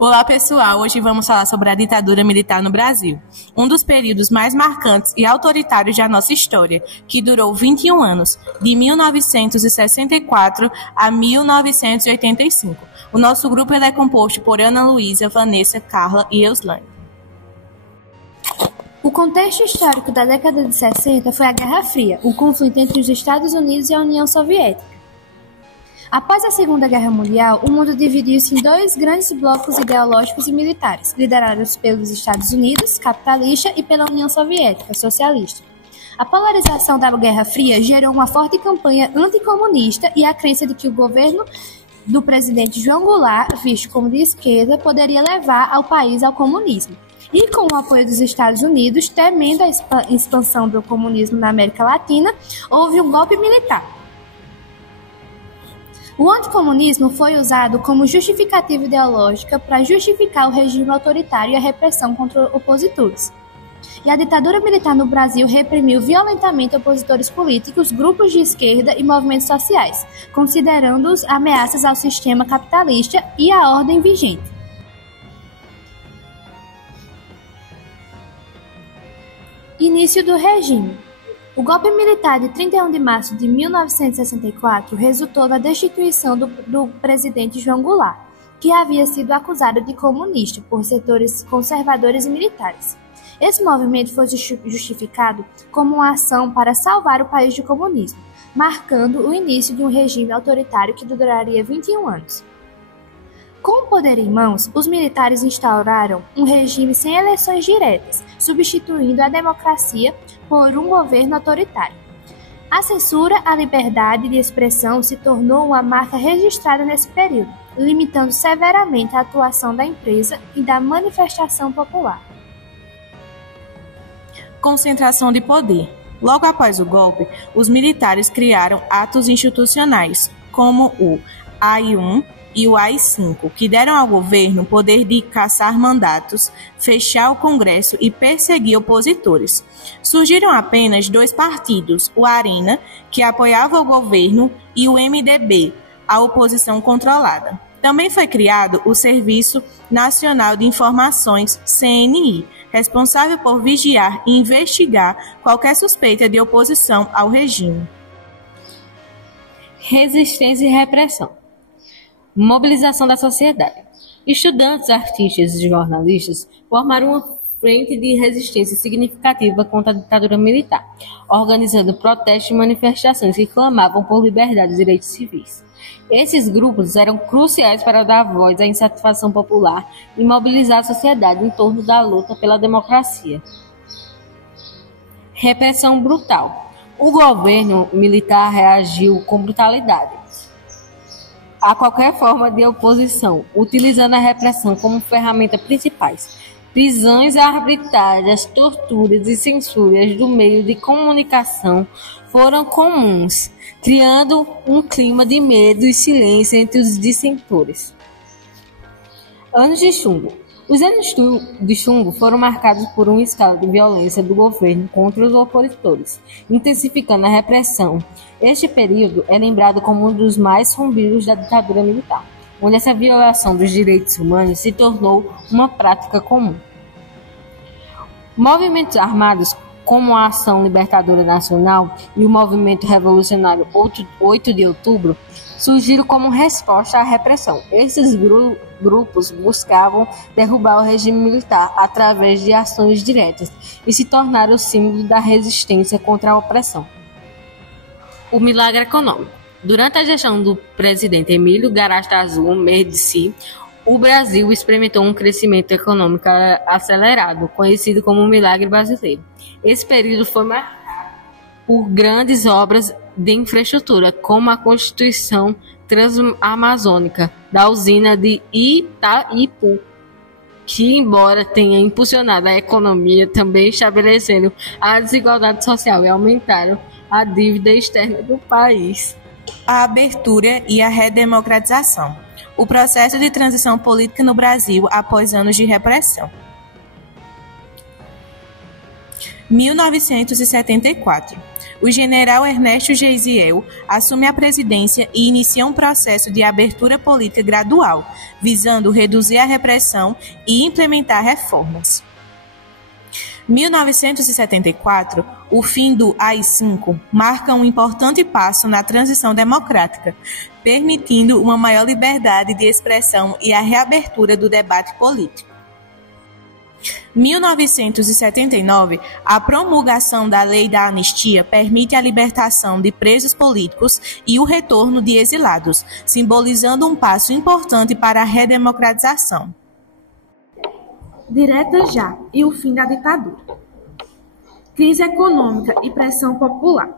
Olá pessoal, hoje vamos falar sobre a ditadura militar no Brasil, um dos períodos mais marcantes e autoritários da nossa história, que durou 21 anos, de 1964 a 1985. O nosso grupo é composto por Ana Luísa, Vanessa, Carla e Euslane. O contexto histórico da década de 60 foi a Guerra Fria, o conflito entre os Estados Unidos e a União Soviética. Após a Segunda Guerra Mundial, o mundo dividiu-se em dois grandes blocos ideológicos e militares, liderados pelos Estados Unidos, capitalista, e pela União Soviética, socialista. A polarização da Guerra Fria gerou uma forte campanha anticomunista e a crença de que o governo do presidente João Goulart, visto como de esquerda, poderia levar ao país ao comunismo. E com o apoio dos Estados Unidos, temendo a expansão do comunismo na América Latina, houve um golpe militar. O anticomunismo foi usado como justificativa ideológica para justificar o regime autoritário e a repressão contra opositores. E a ditadura militar no Brasil reprimiu violentamente opositores políticos, grupos de esquerda e movimentos sociais, considerando-os ameaças ao sistema capitalista e à ordem vigente. Início do regime. O golpe militar de 31 de março de 1964 resultou na destituição do presidente João Goulart, que havia sido acusado de comunista por setores conservadores e militares. Esse movimento foi justificado como uma ação para salvar o país do comunismo, marcando o início de um regime autoritário que duraria 21 anos. Com o poder em mãos, os militares instauraram um regime sem eleições diretas, substituindo a democracia por um governo autoritário. A censura à liberdade de expressão se tornou uma marca registrada nesse período, limitando severamente a atuação da imprensa e da manifestação popular. Concentração de poder. Logo após o golpe, os militares criaram atos institucionais, como o AI-1 e o AI-5, que deram ao governo o poder de cassar mandatos, fechar o Congresso e perseguir opositores. Surgiram apenas dois partidos, o Arena, que apoiava o governo, e o MDB, a oposição controlada. Também foi criado o Serviço Nacional de Informações, CNI, responsável por vigiar e investigar qualquer suspeita de oposição ao regime. Resistência e repressão. Mobilização da sociedade. Estudantes, artistas e jornalistas formaram uma frente de resistência significativa contra a ditadura militar, organizando protestos e manifestações que clamavam por liberdade e direitos civis. Esses grupos eram cruciais para dar voz à insatisfação popular e mobilizar a sociedade em torno da luta pela democracia. Repressão brutal. O governo militar reagiu com brutalidade a qualquer forma de oposição, utilizando a repressão como ferramenta principais. Prisões arbitrárias, torturas e censuras do meio de comunicação foram comuns, criando um clima de medo e silêncio entre os dissentores. Anos de chumbo. Os anos de chumbo foram marcados por uma escala de violência do governo contra os opositores, intensificando a repressão. Este período é lembrado como um dos mais sombrios da ditadura militar, onde essa violação dos direitos humanos se tornou uma prática comum. Movimentos armados, como a Ação Libertadora Nacional e o Movimento Revolucionário 8 de Outubro, surgiram como resposta à repressão. Esses grupos buscavam derrubar o regime militar através de ações diretas e se tornaram o símbolo da resistência contra a opressão. O milagre econômico. Durante a gestão do presidente Emílio Garrastazu Médici, o Brasil experimentou um crescimento econômico acelerado, conhecido como o milagre brasileiro. Esse período foi marcado por grandes obras de infraestrutura, como a Constituição Transamazônica da usina de Itaipu, que, embora tenha impulsionado a economia, também estabelecendo a desigualdade social e aumentaram a dívida externa do país. A abertura e a redemocratização. O processo de transição política no Brasil após anos de repressão. 1974. o general Ernesto Geisel assume a presidência e inicia um processo de abertura política gradual, visando reduzir a repressão e implementar reformas. 1974, o fim do AI-5 marca um importante passo na transição democrática, permitindo uma maior liberdade de expressão e a reabertura do debate político. 1979, a promulgação da Lei da Anistia permite a libertação de presos políticos e o retorno de exilados, simbolizando um passo importante para a redemocratização. Direta já e o fim da ditadura. Crise econômica e pressão popular.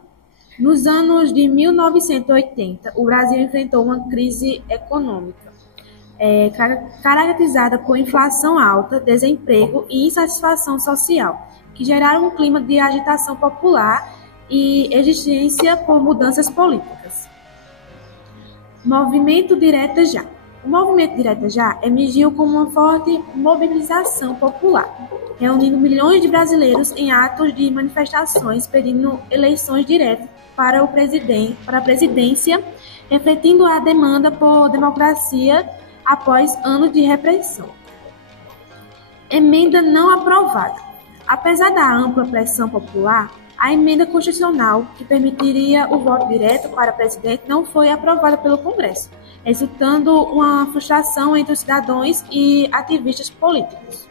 Nos anos de 1980, o Brasil enfrentou uma crise econômica caracterizada por inflação alta, desemprego e insatisfação social, que geraram um clima de agitação popular e exigência por mudanças políticas. Movimento Direta Já. O movimento Direta Já emergiu como uma forte mobilização popular, reunindo milhões de brasileiros em atos de manifestações pedindo eleições diretas para a presidência, refletindo a demanda por democracia após anos de repressão. Emenda não aprovada. Apesar da ampla pressão popular, a emenda constitucional que permitiria o voto direto para presidente não foi aprovada pelo Congresso, resultando uma frustração entre os cidadãos e ativistas políticos.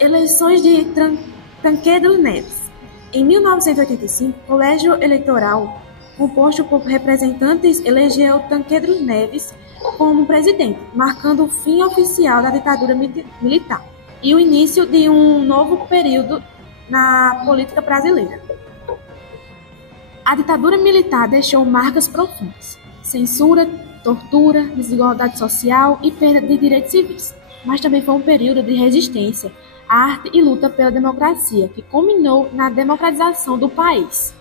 Eleições de Tancredo Neves. Em 1985, o Colégio Eleitoral, composto por representantes, elegeu Tancredo Neves como presidente, marcando o fim oficial da ditadura militar e o início de um novo período na política brasileira. A ditadura militar deixou marcas profundas: censura, tortura, desigualdade social e perda de direitos civis. Mas também foi um período de resistência, arte e luta pela democracia, que culminou na democratização do país.